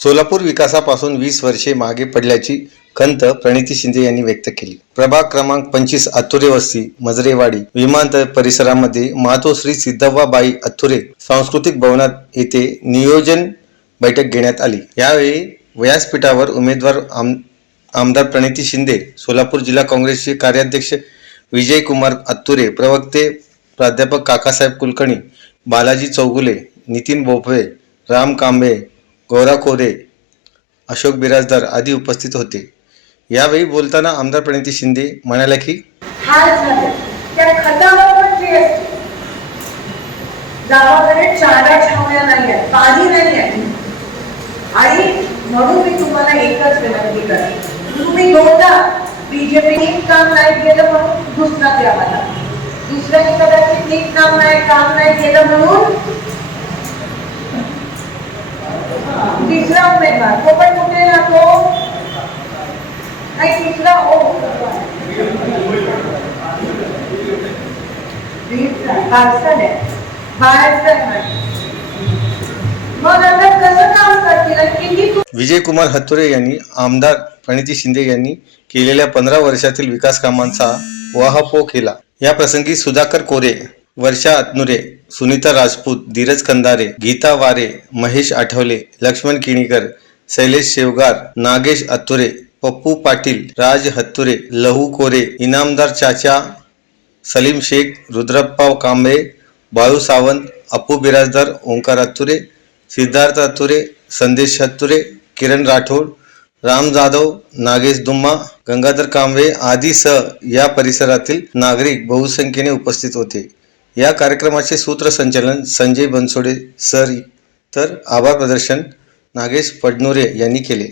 सोलापूर विकासापासून वीस वर्षे मागे पडल्याची खंत प्रणिती शिंदे यांनी व्यक्त केली. प्रभाग क्रमांक पंचवीस अथुरे वस्ती मजरेवाडी विमानतळ परिसरामध्ये मातोश्री सिद्धव्वाबाई अथुरे सांस्कृतिक भवनात येथे नियोजन बैठक घेण्यात आली. यावेळी व्यासपीठावर उमेदवार आम आमदार प्रणिती शिंदे सोलापूर जिल्हा काँग्रेसचे कार्याध्यक्ष विजयकुमार अत्तुरे प्रवक्ते प्राध्यापक काकासाहेब कुलकर्णी बालाजी चौगुले नितीन बोपळे राम कांबे गौरा कोरे अशोक बिराजदार आदी उपस्थित होते. यावेळी बोलताना आमदार प्रणिती शिंदे म्हणाल्या की गावाकडे चारा छावण्या नाही आहेत पाणी नाही आहे आणि म्हणून मी तुम्हाला एकच विनंती करते. तुम्ही दोनदा बीजेपी नीट काम नाही केलं म्हणून दुसरा द्या मला. दुसऱ्याने कदाचित नीट काम नाही काम नाही केलं म्हणून तिसरा उमेदवार तो पण कुठे राहतो नाही तिसरा ओ पार्सल आहे बाहेरचं नाही मग हत्तुरे यांनी आमदार प्रणिती शिंदे यांनी केलेल्या पंधरा वर्षातील विकास कामांचा वाहपो केला. या प्रसंगी सुधाकर कोरे वर्षा अतनुरे सुनीता राजपूत धीरज कंदारे गीता वारे महेश आठवले लक्ष्मण किणीकर शैलेश शेवगार नागेश अतुरे पप्पू पाटील राज हत्तुरे लहू कोरे इनामदार चाचा सलीम शेख रुद्रप्पा कांबळे बाळू सावंत अप्पू बिराजदार ओंकार अत्तुरे सिद्धार्थ अत्तुरे संदेश हत्तुरे किरण राठोड राम जाधव नागेश दुम्मा गंगाधर कांबळे आदी सह या परिसरातील नागरिक बहुसंख्येने उपस्थित होते. या कार्यक्रमाचे सूत्रसंचालन संजय बनसोडे सर तर आभार प्रदर्शन नागेश पडनोरे यांनी केले.